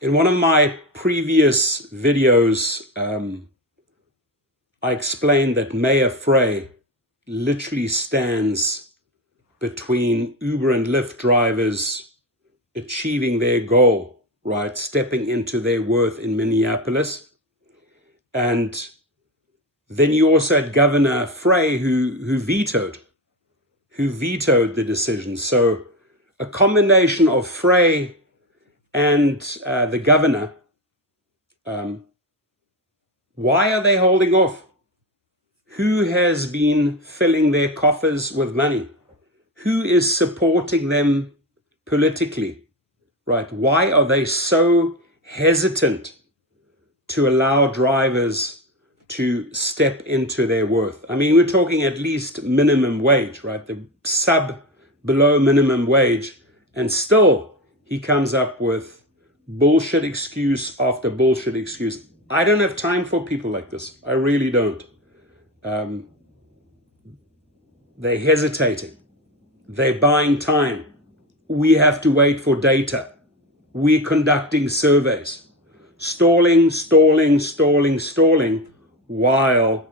In one of my previous videos, I explained that Mayor Frey literally stands between Uber and Lyft drivers achieving their goal, right? Stepping into their worth in Minneapolis. And then you also had Governor Frey who vetoed the decision. So a combination of Frey and the governor, why are they holding off? Who has been filling their coffers with money? Who is supporting them politically, right? Why are they so hesitant to allow drivers to step into their worth? I mean, we're talking at least minimum wage, right? The below minimum wage, and still he comes up with bullshit excuse after bullshit excuse. I don't have time for people like this. I really don't. They're hesitating. They're buying time. We have to wait for data. We're conducting surveys. Stalling while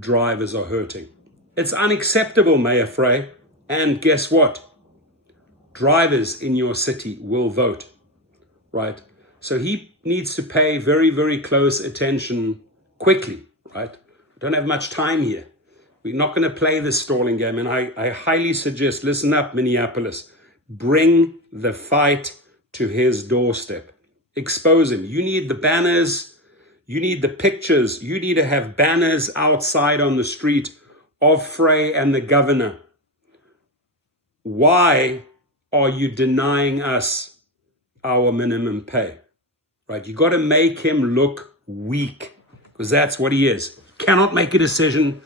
drivers are hurting. It's unacceptable, Mayor Frey. And guess what? Drivers in your city will vote, right? So he needs to pay very, very close attention quickly, right? I don't have much time here. We're not going to play this stalling game. And I highly suggest, listen up, Minneapolis, bring the fight to his doorstep. Expose him. You need the banners. You need the pictures. You need to have banners outside on the street of Frey and the governor. Why are you denying us our minimum pay? Right? You got to make him look weak, because that's what he is. Cannot make a decision.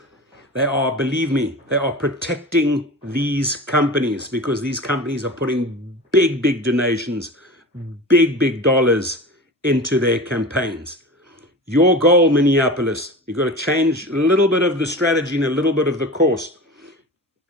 They are, believe me, they are protecting these companies, because these companies are putting big donations, big dollars into their campaigns. Your goal, Minneapolis, you got to change a little bit of the strategy and a little bit of the course.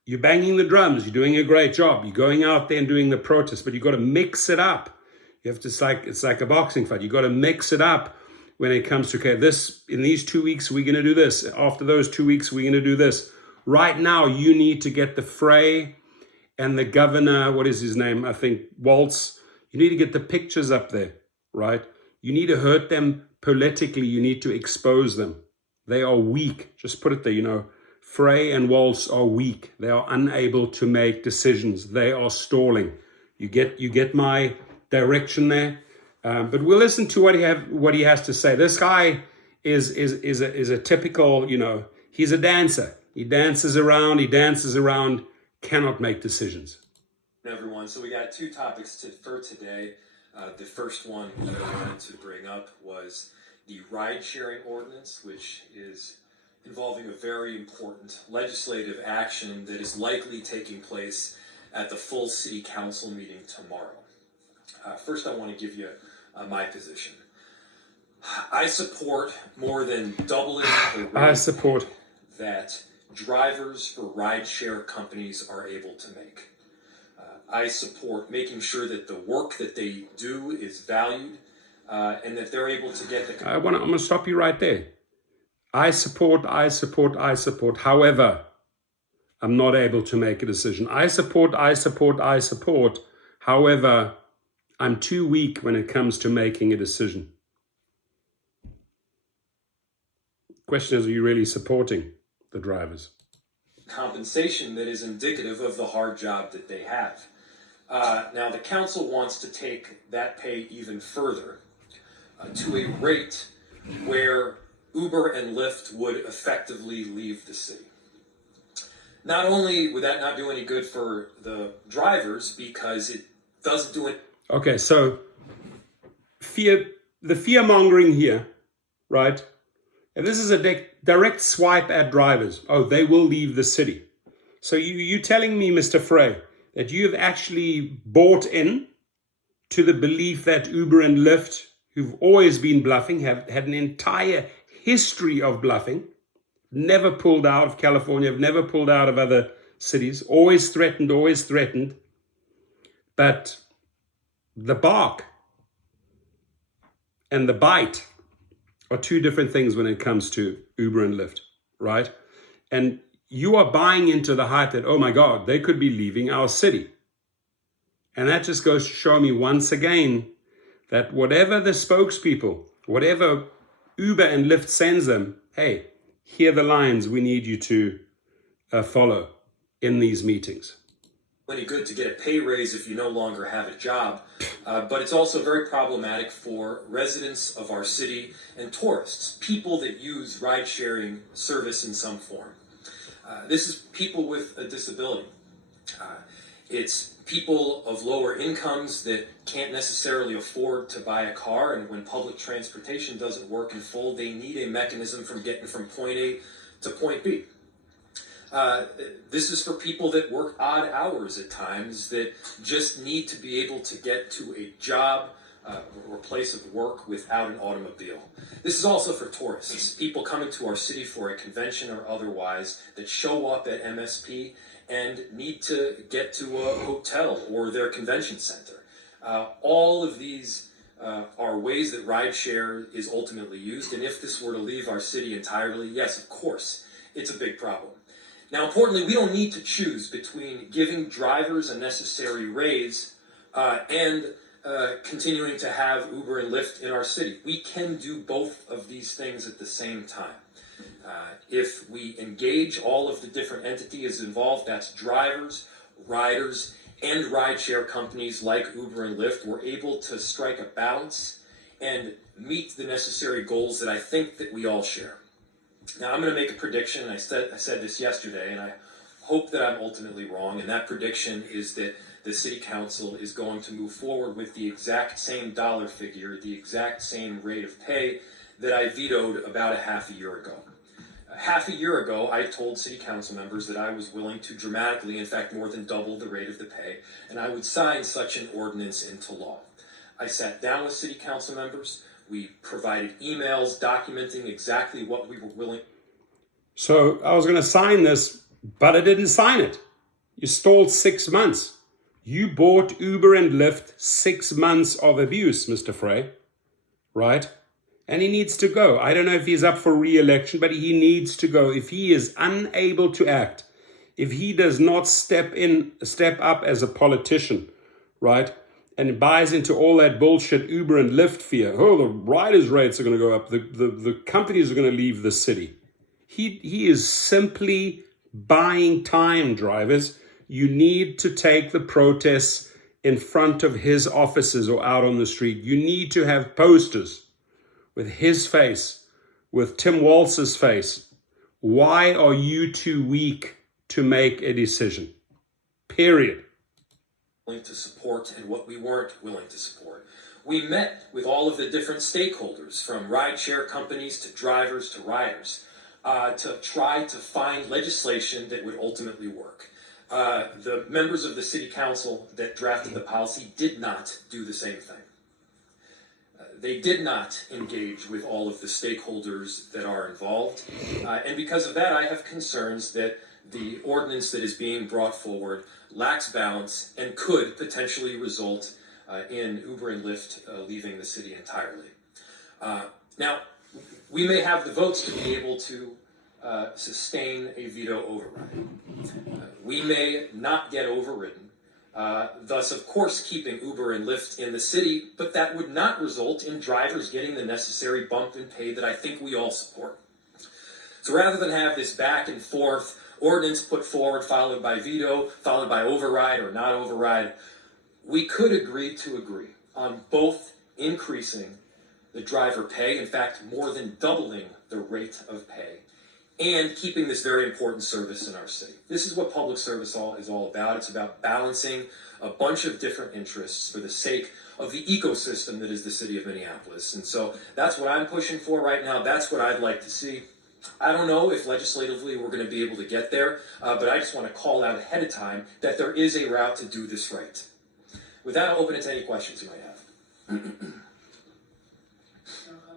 You're banging the drums. You're doing a great job. You're going out there and doing the protest, but you got to mix it up. You have to, it's like a boxing fight. You got to mix it up when it comes to, okay, this, in these 2 weeks, we're going to do this. After those 2 weeks, we're going to do this. Right now, you need to get the Frey and the governor, what is his name? I think Waltz. You need to get the pictures up there, right? You need to hurt them politically. You need to expose them. They are weak. Just put it there, Frey and Waltz are weak. They are unable to make decisions. They are stalling. You get my direction there. But we'll listen to what he has to say. This guy is a typical, he's a dancer. He dances around, cannot make decisions. Everyone, so we got two topics for today. The first one that I wanted to bring up was the ride-sharing ordinance, which is involving a very important legislative action that is likely taking place at the full city council meeting tomorrow. First, I want to give you my position. I support more than doubling the rate that drivers for rideshare companies are able to make. I support making sure that the work that they do is valued and that they're able to get the... I'm going to stop you right there. I support. However, I'm not able to make a decision. I support. However, I'm too weak when it comes to making a decision. Question is, are you really supporting the drivers? Compensation that is indicative of the hard job that they have. Now, the council wants to take that pay even further to a rate where Uber and Lyft would effectively leave the city. Not only would that not do any good for the drivers, because it doesn't do it. Okay, so the fear-mongering here, right? And this is a direct swipe at drivers. Oh, they will leave the city. So you telling me, Mr. Frey, that you have actually bought in to the belief that Uber and Lyft, who've always been bluffing, have had an entire history of bluffing, never pulled out of California, have never pulled out of other cities, always threatened. But the bark, and the bite are two different things when it comes to Uber and Lyft, right? And you are buying into the hype that, oh my God, they could be leaving our city. And that just goes to show me once again that whatever the spokespeople, whatever Uber and Lyft sends them, hey, here are the lines we need you to follow in these meetings. Plenty good to get a pay raise if you no longer have a job, but it's also very problematic for residents of our city and tourists, people that use ride-sharing service in some form. This is people with a disability. It's people of lower incomes that can't necessarily afford to buy a car, and when public transportation doesn't work in full, they need a mechanism from getting from point A to point B. This is for people that work odd hours at times, that just need to be able to get to a job or place of work without an automobile. This is also for tourists, people coming to our city for a convention or otherwise that show up at MSP and need to get to a hotel or their convention center. All of these are ways that rideshare is ultimately used, and if this were to leave our city entirely, yes, of course, it's a big problem. Now, importantly, we don't need to choose between giving drivers a necessary raise and continuing to have Uber and Lyft in our city. We can do both of these things at the same time. If we engage all of the different entities involved, that's drivers, riders, and rideshare companies like Uber and Lyft, we're able to strike a balance and meet the necessary goals that I think that we all share. Now, I'm going to make a prediction. I said this yesterday, and I hope that I'm ultimately wrong. And that prediction is that the City Council is going to move forward with the exact same dollar figure, the exact same rate of pay that I vetoed about a half a year ago. Half a year ago, I told City Council members that I was willing to dramatically, in fact, more than double the rate of the pay, and I would sign such an ordinance into law. I sat down with City Council members. We provided emails documenting exactly what we were willing. So I was going to sign this, but I didn't sign it. You stalled 6 months. You bought Uber and Lyft 6 months of abuse, Mr. Frey, right? And he needs to go. I don't know if he's up for re-election, but he needs to go. If he is unable to act, if he does not step up as a politician, right, and buys into all that bullshit Uber and Lyft fear, oh, the riders' rates are going to go up, the companies are going to leave the city. He is simply buying time, drivers. You need to take the protests in front of his offices or out on the street. You need to have posters with his face, with Tim Walz's face. Why are you too weak to make a decision? Period. Willing to support and what we weren't willing to support. We met with all of the different stakeholders, from rideshare companies to drivers to riders, to try to find legislation that would ultimately work. The members of the City Council that drafted the policy did not do the same thing. They did not engage with all of the stakeholders that are involved. And because of that, I have concerns that the ordinance that is being brought forward lacks balance and could potentially result in Uber and Lyft leaving the city entirely. Now, we may have the votes to be able to sustain a veto override. We may not get overridden, thus, of course, keeping Uber and Lyft in the city, but that would not result in drivers getting the necessary bump in pay that I think we all support. So rather than have this back and forth ordinance put forward, followed by veto, followed by override or not override, we could agree to agree on both increasing the driver pay, in fact, more than doubling the rate of pay, and keeping this very important service in our city. This is what public service is all about. It's about balancing a bunch of different interests for the sake of the ecosystem that is the city of Minneapolis. And so that's what I'm pushing for right now. That's what I'd like to see. I don't know if legislatively we're going to be able to get there, but I just want to call out ahead of time that there is a route to do this right. With that, I'll open it to any questions you might have.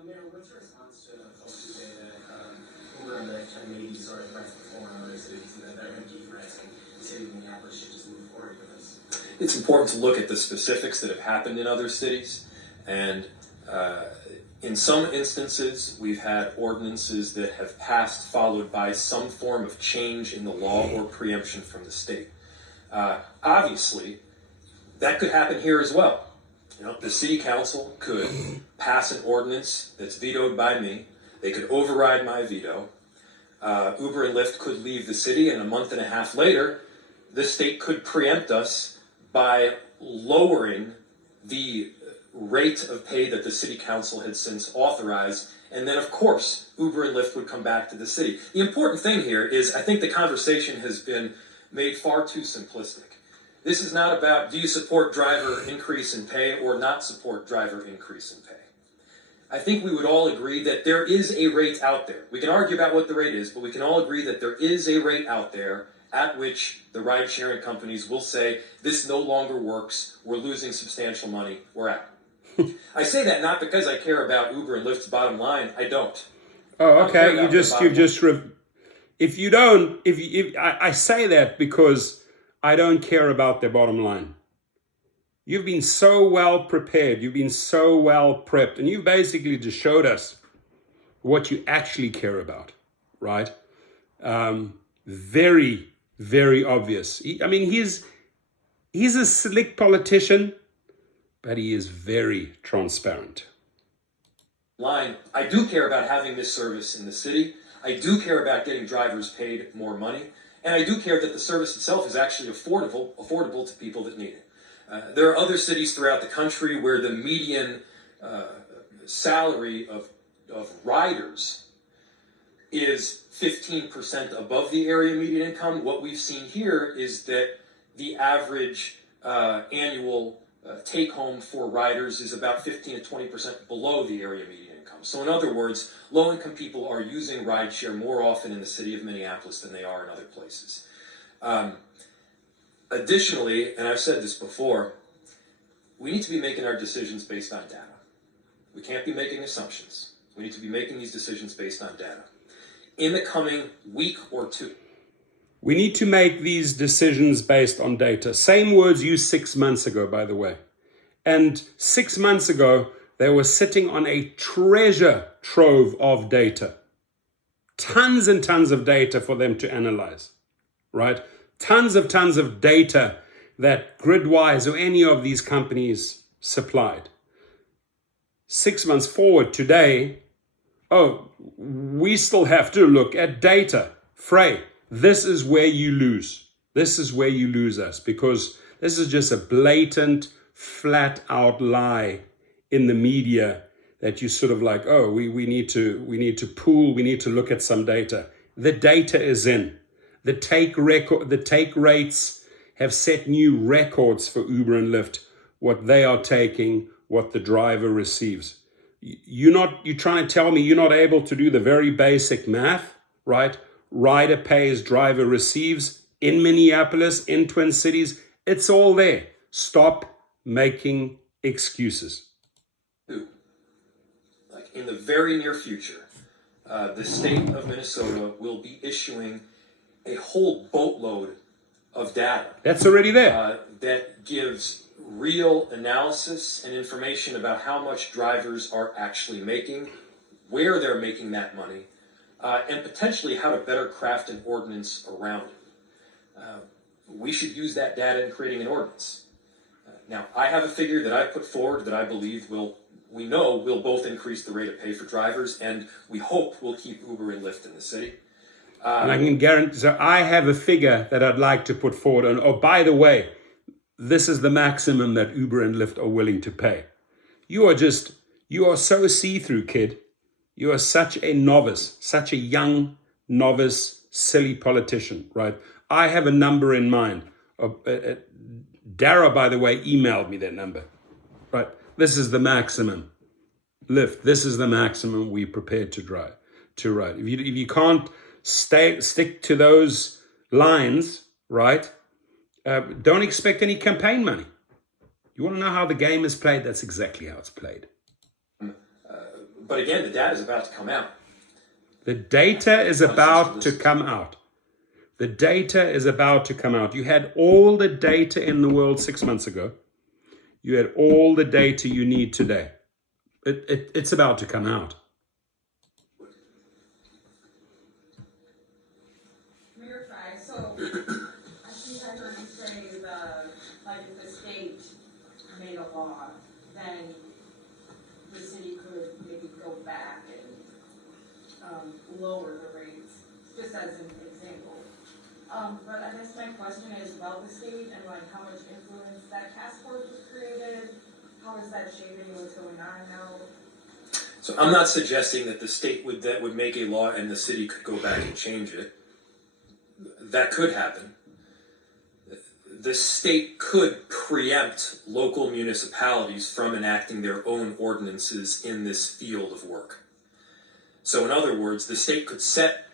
Mayor, what's your response to folks who say that Uber and Lyft have maybe sort of pressed before in other cities and that they're going to keep pressing? The city of Minneapolis should just move forward with this. It's important to look at the specifics that have happened in other cities, and In some instances, we've had ordinances that have passed followed by some form of change in the law or preemption from the state. Obviously, that could happen here as well. You know, the city council could pass an ordinance that's vetoed by me. They could override my veto. Uber and Lyft could leave the city, and a month and a half later, the state could preempt us by lowering the rate of pay that the city council had since authorized. And then, of course, Uber and Lyft would come back to the city. The important thing here is I think the conversation has been made far too simplistic. This is not about do you support driver increase in pay or not support driver increase in pay. I think we would all agree that there is a rate out there. We can argue about what the rate is, but we can all agree that there is a rate out there at which the ride-sharing companies will say, this no longer works, we're losing substantial money, we're out. I say that not because I care about Uber and Lyft's bottom line, I don't. Oh, okay. I say that because I don't care about their bottom line. You've been so well prepared, you've been so well prepped, and you've basically just showed us what you actually care about, right? Very, very obvious. He's a slick politician, but he is very transparent. I do care about having this service in the city. I do care about getting drivers paid more money. And I do care that the service itself is actually affordable to people that need it. There are other cities throughout the country where the median salary of riders is 15% above the area median income. What we've seen here is that the average annual take home for riders is about 15 to 20% below the area median income. So in other words, low-income people are using rideshare more often in the city of Minneapolis than they are in other places. Additionally, and I've said this before, we need to be making our decisions based on data. We can't be making assumptions. We need to be making these decisions based on data. In the coming week or two, we need to make these decisions based on data. Same words used 6 months ago, by the way. And 6 months ago, they were sitting on a treasure trove of data. Tons and tons of data for them to analyze, right? Tons of data that Gridwise or any of these companies supplied. 6 months forward today, we still have to look at data. Frey, this is where you lose. This is where you lose us, because this is just a blatant, flat out lie in the media that you sort of like, we need to pool, we need to look at some data. The data is in. The take rates have set new records for Uber and Lyft, what they are taking, what the driver receives. You're trying to tell me you're not able to do the very basic math, right? Rider pays, driver receives in Minneapolis, in Twin Cities. It's all there. Stop making excuses. Like in the very near future, the state of Minnesota will be issuing a whole boatload of data. That's already there. That gives real analysis and information about how much drivers are actually making, where they're making that money, and potentially how to better craft an ordinance around it. We should use that data in creating an ordinance. Now, I have a figure that I put forward that I believe will both increase the rate of pay for drivers, and we hope will keep Uber and Lyft in the city. And I can guarantee, so I have a figure that I'd like to put forward. And by the way, this is the maximum that Uber and Lyft are willing to pay. You are so see-through, kid. You are such a novice, such a young, novice, silly politician, right? I have a number in mind. Dara, by the way, emailed me that number, right? This is the maximum. Lyft, this is the maximum we're prepared to ride. If you can't stick to those lines, right? Don't expect any campaign money. You want to know how the game is played? That's exactly how it's played. But again, the data is about to come out. The data is about to come out. The data is about to come out. You had all the data in the world 6 months ago. You had all the data you need today. It's about to come out. Mayor Frey, so I think I heard you say if the state made a law, then the city could maybe go back and lower the rates, just as an example. But I guess my question is about the state and how much influence that task force was created. How is that shaping what's going on now? So I'm not suggesting that the state would make a law and the city could go back and change it. That could happen. The state could preempt local municipalities from enacting their own ordinances in this field of work. So in other words, the state could set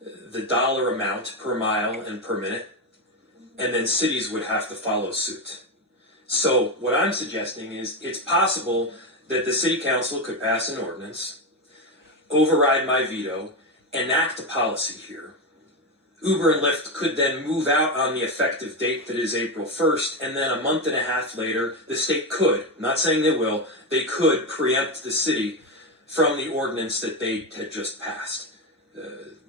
the dollar amount per mile and per minute, and then cities would have to follow suit. So what I'm suggesting is it's possible that the city council could pass an ordinance, override my veto, enact a policy here. Uber and Lyft could then move out on the effective date that is April 1st, and then a month and a half later, the state could, I'm not saying they will, they could preempt the city from the ordinance that they had just passed.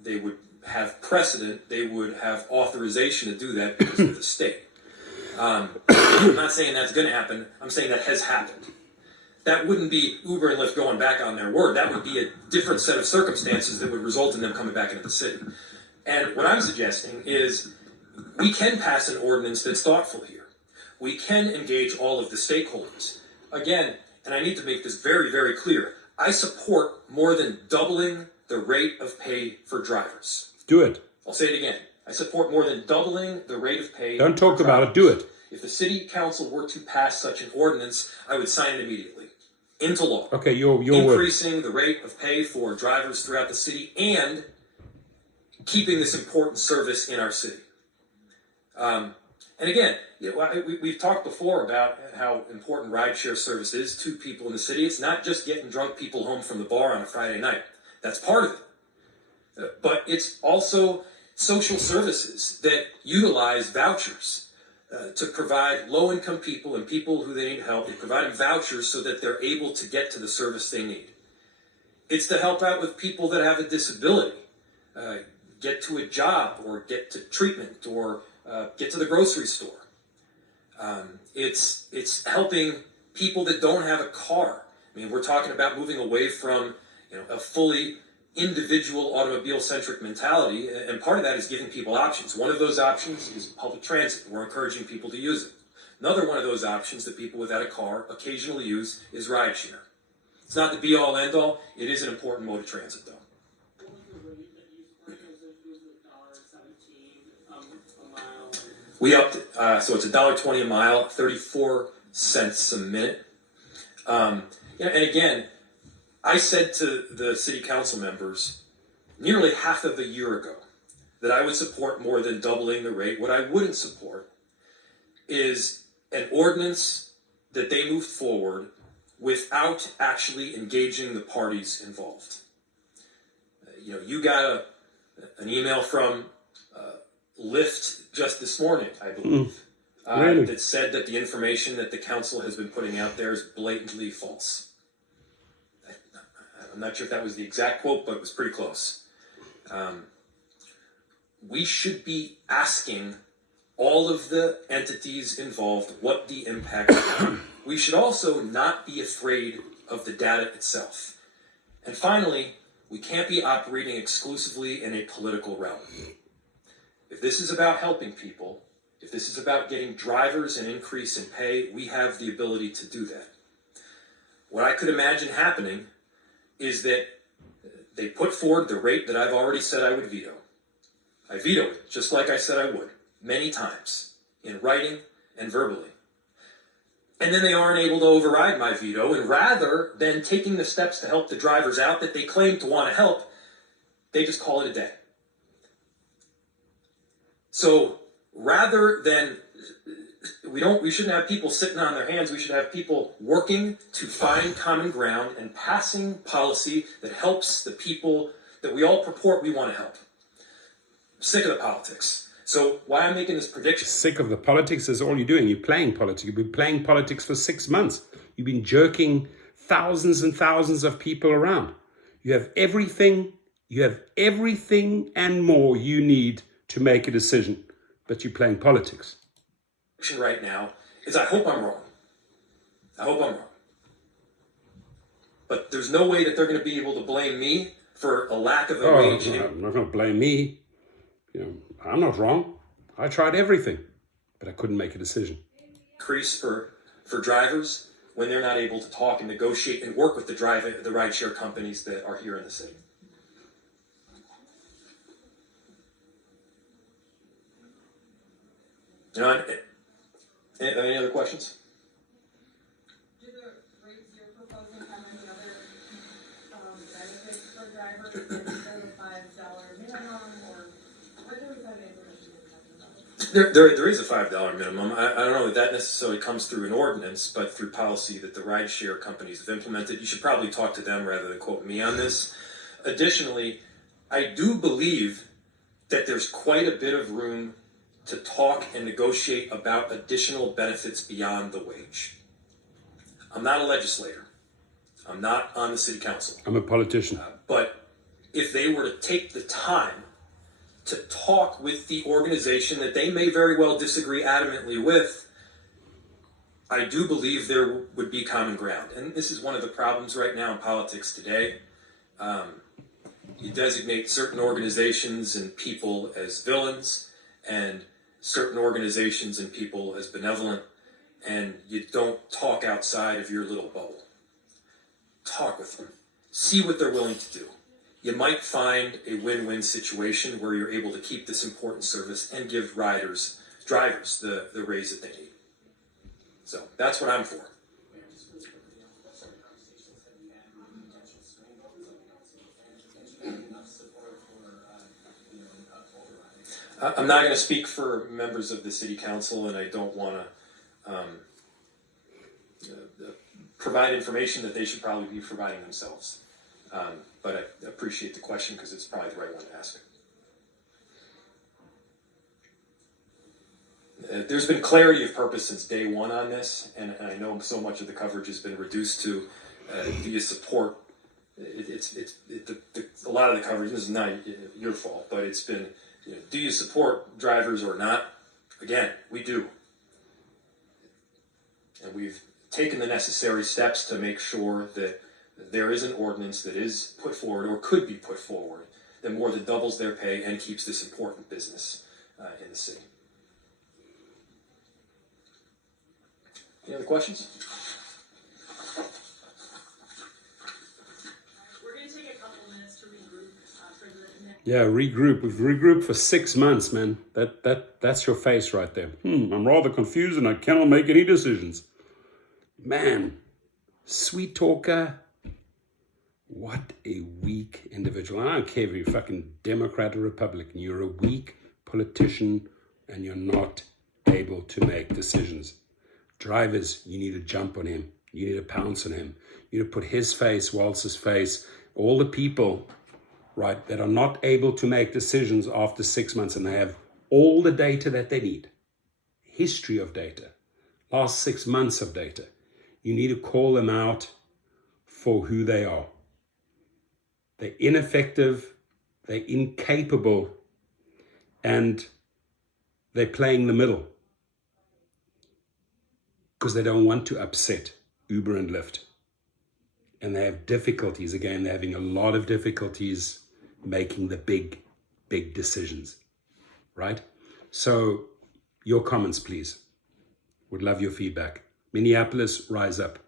They would have precedent, they would have authorization to do that because of the state. I'm not saying that's going to happen, I'm saying that has happened. That wouldn't be Uber and Lyft going back on their word. That would be a different set of circumstances that would result in them coming back into the city. And what I'm suggesting is we can pass an ordinance that's thoughtful here. We can engage all of the stakeholders. Again, and I need to make this very, very clear, I support more than doubling the rate of pay for drivers. Do it. I'll say it again. I support more than doubling the rate of pay. Don't talk about it, do it. If the city council were to pass such an ordinance, I would sign it immediately into law. Okay, your word. Increasing the rate of pay for drivers throughout the city and keeping this important service in our city. And again, we've talked before about how important rideshare service is to people in the city. It's not just getting drunk people home from the bar on a Friday night. That's part of it. But it's also social services that utilize vouchers to provide low-income people and people who they need help. They provide them vouchers so that they're able to get to the service they need. It's to help out with people that have a disability, get to a job or get to treatment or get to the grocery store. It's helping people that don't have a car. I mean, we're talking about moving away from a fully individual automobile-centric mentality, and part of that is giving people options. One of those options is public transit. We're encouraging people to use it. Another one of those options that people without a car occasionally use is rideshare. It's not the be-all, end-all. It is an important mode of transit, though. What was the rate that you supported? Was it $1.17 a mile? We upped it, so it's $1.20 a mile, 34 cents a minute. And again, I said to the city council members nearly half of a year ago that I would support more than doubling the rate. What I wouldn't support is an ordinance that they moved forward without actually engaging the parties involved. You got an email from Lyft just this morning, I believe, Really? that said that the information that the council has been putting out there is blatantly false. I'm not sure if that was the exact quote, but it was pretty close. We should be asking all of the entities involved what the impacts are. We should also not be afraid of the data itself. And finally, we can't be operating exclusively in a political realm. If this is about helping people, if this is about getting drivers an increase in pay, we have the ability to do that. What I could imagine happening is that they put forward the rate that I've already said I would veto. I vetoed it, just like I said I would, many times, in writing and verbally. And then they aren't able to override my veto, and rather than taking the steps to help the drivers out that they claim to want to help, they just call it a day. So rather than we shouldn't have people sitting on their hands. We should have people working to find common ground and passing policy that helps the people that we all purport we want to help. I'm sick of the politics. So why I'm making this prediction? Sick of the politics is all you're doing. You're playing politics. You've been playing politics for 6 months. You've been jerking thousands and thousands of people around. You have everything and more you need to make a decision, but you're playing politics. Right now is I hope I'm wrong. I hope I'm wrong. But there's no way that they're going to be able to blame me for a lack of a wage. I'm not going to blame me. I'm not wrong. I tried everything, but I couldn't make a decision. Increase for drivers when they're not able to talk and negotiate and work with the rideshare companies that are here in the city. Any other questions? Do the rates you're proposing have any other benefits for drivers instead of $5 minimum, or what do we have information about? There is a $5 minimum. I don't know that necessarily comes through an ordinance, but through policy that the rideshare companies have implemented. You should probably talk to them rather than quote me on this. Additionally, I do believe that there's quite a bit of room to talk and negotiate about additional benefits beyond the wage. I'm not a legislator. I'm not on the city council. I'm a politician. But if they were to take the time to talk with the organization that they may very well disagree adamantly with, I do believe there would be common ground. And this is one of the problems right now in politics today. You designate certain organizations and people as villains and certain organizations and people as benevolent, and you don't talk outside of your little bubble. Talk with them. See what they're willing to do. You might find a win-win situation where you're able to keep this important service and give drivers the raise that they need. So that's what I'm for. I'm not going to speak for members of the city council, and I don't want to provide information that they should probably be providing themselves. But I appreciate the question because it's probably the right one to ask. There's been clarity of purpose since day one on this, and I know so much of the coverage has been reduced to do you support. A lot of the coverage, this is not your fault, but it's been, do you support drivers or not? Again, we do. And we've taken the necessary steps to make sure that there is an ordinance that is put forward or could be put forward that more than doubles their pay and keeps this important business in the city. Any other questions? We're going to take a couple minutes to regroup for the next. Yeah, regroup. We've regrouped for 6 months, man. That's your face right there. I'm rather confused and I cannot make any decisions. Man, sweet talker. What a weak individual. I don't care if you're fucking Democrat or Republican. You're a weak politician and you're not able to make decisions. Drivers, you need to jump on him. You need to pounce on him. You need to put his face, Waltz's face, all the people, right, that are not able to make decisions after 6 months and they have all the data that they need. History of data. Last 6 months of data. You need to call them out for who they are. They're ineffective, they're incapable, and they're playing the middle because they don't want to upset Uber and Lyft. And they have difficulties. Again, they're having a lot of difficulties making the big decisions, right? So your comments, please. Would love your feedback. Minneapolis, rise up.